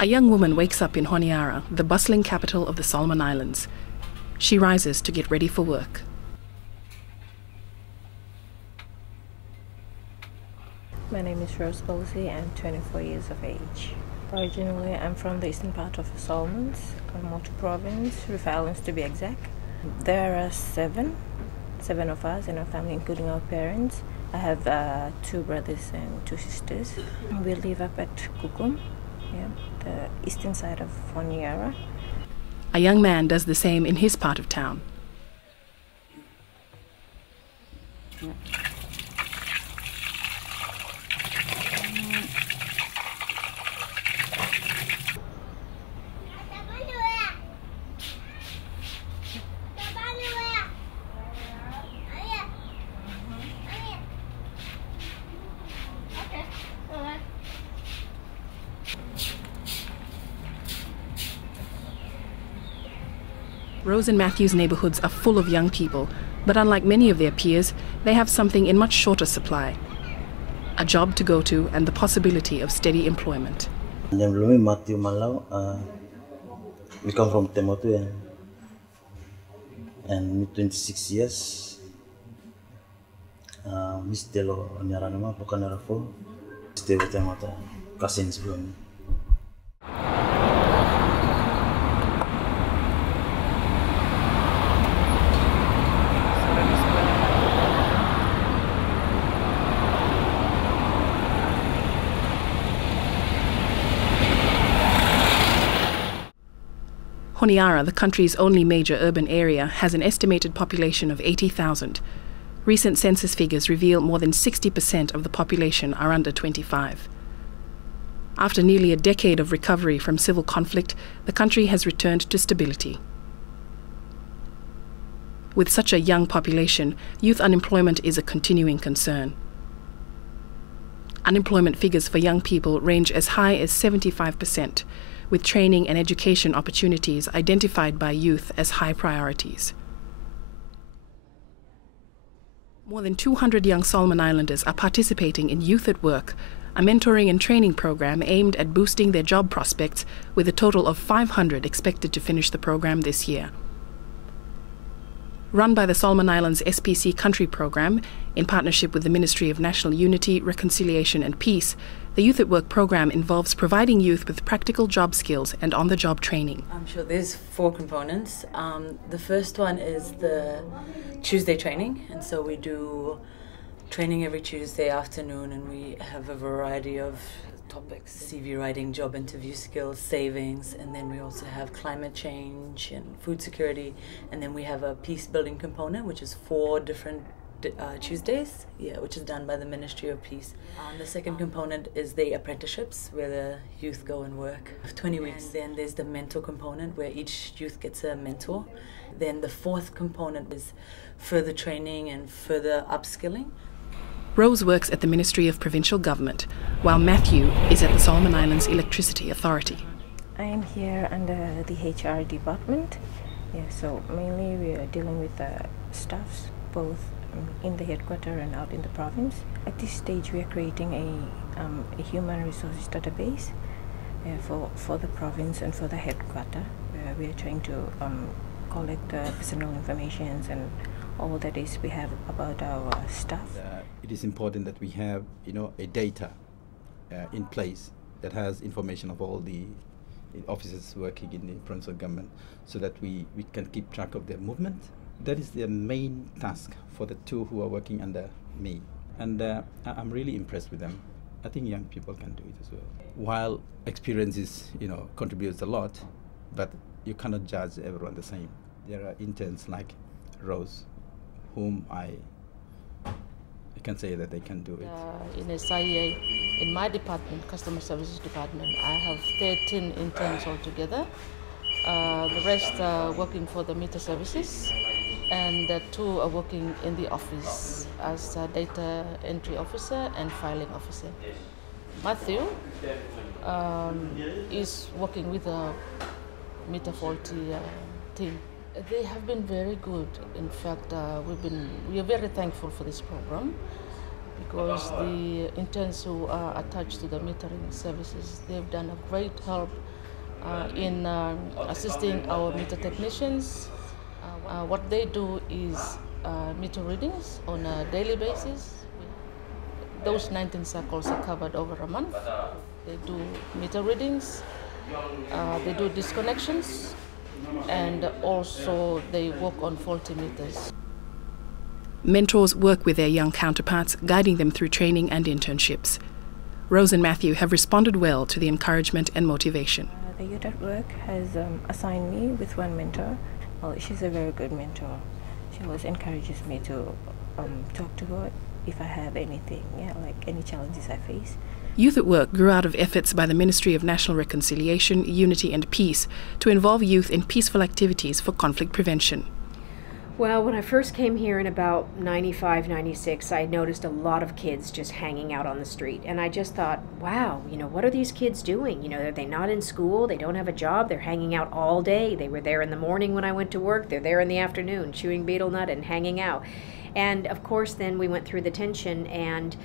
A young woman wakes up in Honiara, the bustling capital of the Solomon Islands. She rises to get ready for work. My name is Rose Bolsey. I'm 24 years of age. Originally, I'm from the eastern part of the Solomons, Motu province, River Islands to be exact. There are seven of us in our family, including our parents. I have 2 brothers and 2 sisters. We live up at Kukum, the eastern side of Honiara. A young man does the same in his part of town. Rose and Matthew's neighborhoods are full of young people, but unlike many of their peers, they have something in much shorter supply: a job to go to and the possibility of steady employment. Matthew Malau, we come from Temotu and 26 years. Miss Telo Nyaranama, Pokanarafo, stay with Temotu, cousins belum. Honiara, the country's only major urban area, has an estimated population of 80,000. Recent census figures reveal more than 60% of the population are under 25. After nearly a decade of recovery from civil conflict, the country has returned to stability. With such a young population, youth unemployment is a continuing concern. Unemployment figures for young people range as high as 75%, with training and education opportunities identified by youth as high priorities. More than 200 young Solomon Islanders are participating in Youth at Work, a mentoring and training program aimed at boosting their job prospects, with a total of 500 expected to finish the program this year. Run by the Solomon Islands SPC Country Program, in partnership with the Ministry of National Unity, Reconciliation and Peace, the Youth at Work program involves providing youth with practical job skills and on-the-job training. I'm sure there's 4 components. The first one is the Tuesday training, and so we do training every Tuesday afternoon, and we have a variety of topics: CV writing, job interview skills, savings, and then we also have climate change and food security, and then we have a peace building component, which is 4 different Tuesdays, which is done by the Ministry of Peace. The second component is the apprenticeships, where the youth go and work 20 weeks. And then there's the mentor component, where each youth gets a mentor. Then the 4th component is further training and further upskilling. Rose works at the Ministry of Provincial Government, while Matthew is at the Solomon Islands Electricity Authority. I am here under the HR department. So mainly we are dealing with staffs, both in the headquarters and out in the province. At this stage, we are creating a human resources database for the province and for the headquarters. We are trying to collect personal information and all that is we have about our staff. It is important that we have, a data in place that has information of all the officers working in the provincial government, so that we can keep track of their movement. That is the main task for the 2 who are working under me, and I'm really impressed with them. I think young people can do it as well. While experiences, contributes a lot, but you cannot judge everyone the same. There are interns like Rose, whom I can say that they can do it. In SIA, in my department, customer services department, I have 13 interns altogether. The rest are working for the meter services, and the 2 are working in the office as a data entry officer and filing officer. Matthew is working with the meter faulty team. They have been very good. In fact, we are very thankful for this program, because the interns who are attached to the metering services, they've done a great help in assisting our meter technicians. What they do is meter readings on a daily basis. Those 19 cycles are covered over a month. They do meter readings, they do disconnections, and also they work on faulty meters. Mentors work with their young counterparts, guiding them through training and internships. Rose and Matthew have responded well to the encouragement and motivation. The Youth at Work has assigned me with one mentor. Well, she's a very good mentor. She always encourages me to talk to her if I have anything, like any challenges I face. Youth at Work grew out of efforts by the Ministry of National Reconciliation, Unity and Peace to involve youth in peaceful activities for conflict prevention. Well, when I first came here in about 95, 96, I noticed a lot of kids just hanging out on the street. And I just thought, wow, what are these kids doing? Are they not in school? They don't have a job. They're hanging out all day. They were there in the morning when I went to work. They're there in the afternoon, chewing betel nut and hanging out. And of course, then we went through the tension, and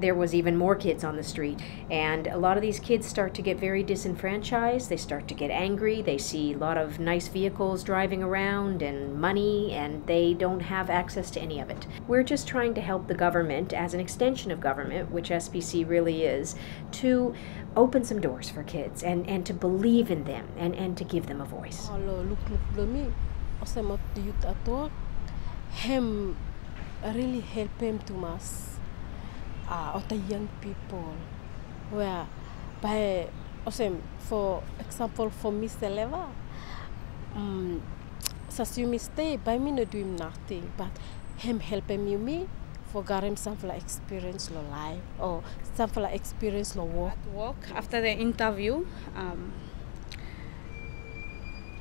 there was even more kids on the street. And a lot of these kids start to get very disenfranchised. They start to get angry. They see a lot of nice vehicles driving around and money, and they don't have access to any of it. We're just trying to help the government, as an extension of government, which SPC really is, to open some doors for kids and to believe in them and to give them a voice. Really help him to mass other young people, where by for example for Mr. Leva, you mistake by me not doing nothing, but him helping me for getting some experience lo life or some experience lo work. After the interview,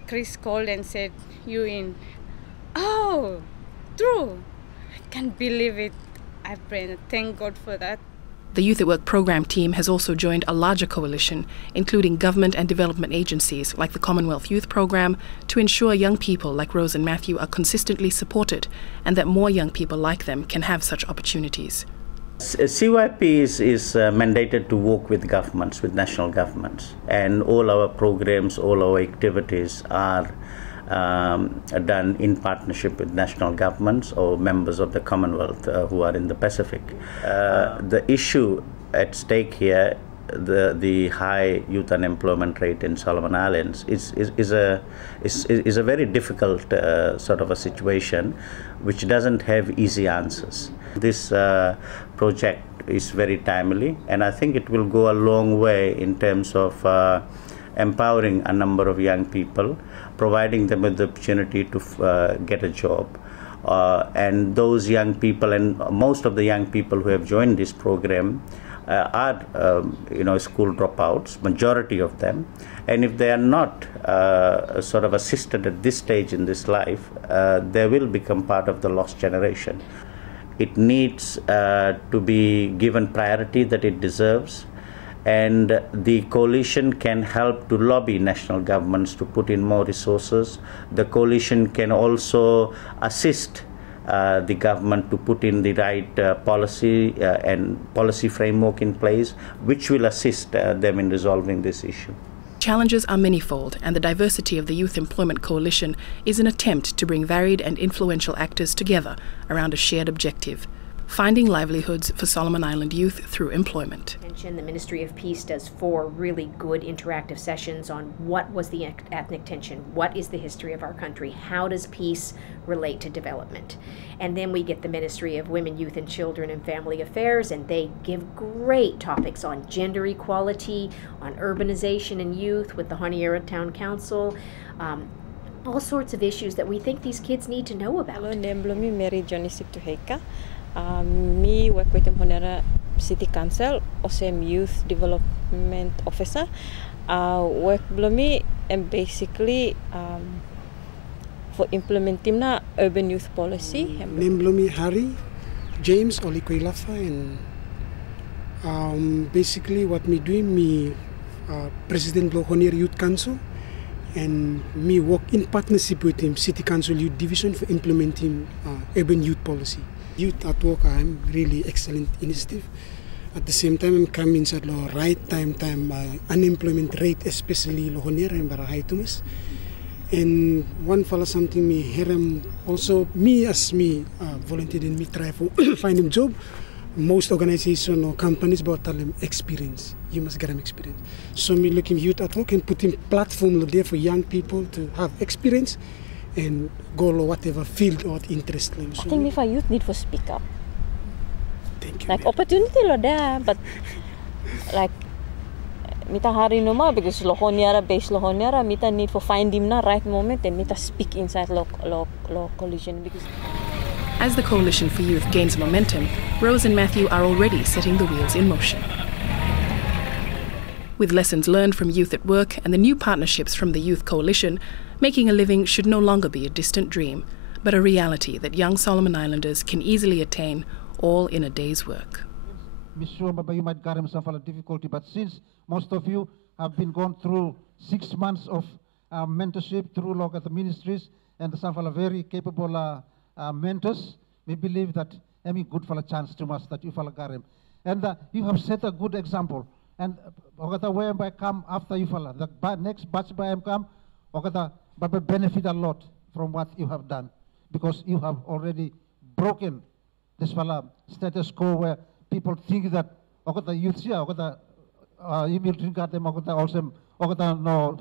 Chris called and said, "You in?" Oh, true. I can't believe it. I pray, thank God for that. The Youth at Work program team has also joined a larger coalition, including government and development agencies like the Commonwealth Youth Program, to ensure young people like Rose and Matthew are consistently supported and that more young people like them can have such opportunities. CYP is mandated to work with governments, with national governments, and all our programs, all our activities are done in partnership with national governments or members of the Commonwealth who are in the Pacific. The issue at stake here, the high youth unemployment rate in Solomon Islands, is a very difficult sort of a situation which doesn't have easy answers. This project is very timely, and I think it will go a long way in terms of empowering a number of young people, providing them with the opportunity to get a job. And those young people, and most of the young people who have joined this program are school dropouts, majority of them. And if they are not sort of assisted at this stage in this life, they will become part of the lost generation. It needs to be given priority that it deserves. And the coalition can help to lobby national governments to put in more resources. The coalition can also assist the government to put in the right policy and policy framework in place, which will assist them in resolving this issue. Challenges are manifold, and the diversity of the Youth Employment Coalition is an attempt to bring varied and influential actors together around a shared objective: finding livelihoods for Solomon Island youth through employment. The Ministry of Peace does 4 really good interactive sessions on what was the ethnic tension, what is the history of our country, how does peace relate to development. And then we get the Ministry of Women, Youth and Children and Family Affairs, and they give great topics on gender equality, on urbanization and youth with the Honiara Town Council, all sorts of issues that we think these kids need to know about. Me work with the Honiara City Council, AusAID Youth Development Officer. Work blomi and basically for implementing na urban youth policy. Name blomi Harry, James Olikoilafa, and basically what me doing, me President of Honiara Youth Council, and me work in partnership with him City Council Youth Division for implementing urban youth policy. Youth at work I'm really excellent initiative. At the same time, I'm coming sa lo right time unemployment rate, especially lo Honiara and bara high tumas. And one fella something me here also me volunteered in me try for find him job. Most organization or companies about tell them experience. You must get them experience. So me looking youth at work and putting platform there for young people to have experience and go to whatever field or interest them. I think if a youth need to speak up. Thank you. Like opportunity lo there, but like mita hari no ma because lo Honiara-based mita need for find him na right moment and mita speak inside lo coalition because. As the Coalition for Youth gains momentum, Rose and Matthew are already setting the wheels in motion. With lessons learned from youth at work and the new partnerships from the Youth Coalition, making a living should no longer be a distant dream, but a reality that young Solomon Islanders can easily attain, all in a day's work. I'm sure you might get himself a difficulty, but since most of you have been gone through 6 months of mentorship through local ministries and some very capable mentors, we believe that any good for a chance to us that you follow Garim. And you have set a good example. And when I come after you follow, the next batch by come, but benefit a lot from what you have done because you have already broken this status quo where people think that youth here, you will drink at them, also no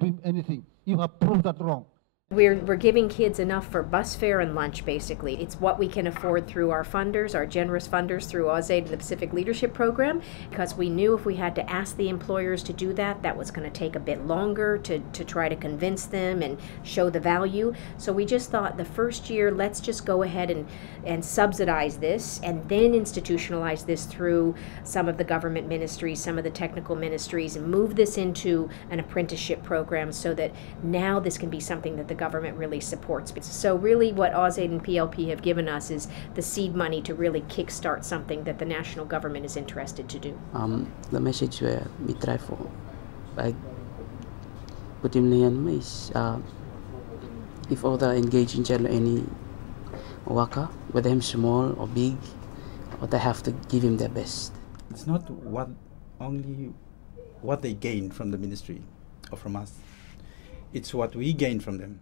doing anything. You have proved that wrong. We're giving kids enough for bus fare and lunch, basically. It's what we can afford through our funders, our generous funders through AusAID Pacific Leadership Program, because we knew if we had to ask the employers to do that, that was going to take a bit longer to try to convince them and show the value. So we just thought the first year, let's just go ahead and subsidize this and then institutionalize this through some of the government ministries, some of the technical ministries, and move this into an apprenticeship program so that now this can be something that the government really supports. So really what AusAID and PLP have given us is the seed money to really kickstart something that the national government is interested to do. The message where we try for, like, put him is if other engage in any worker, whether him small or big, or they have to give him their best. It's not only what they gain from the ministry or from us. It's what we gain from them.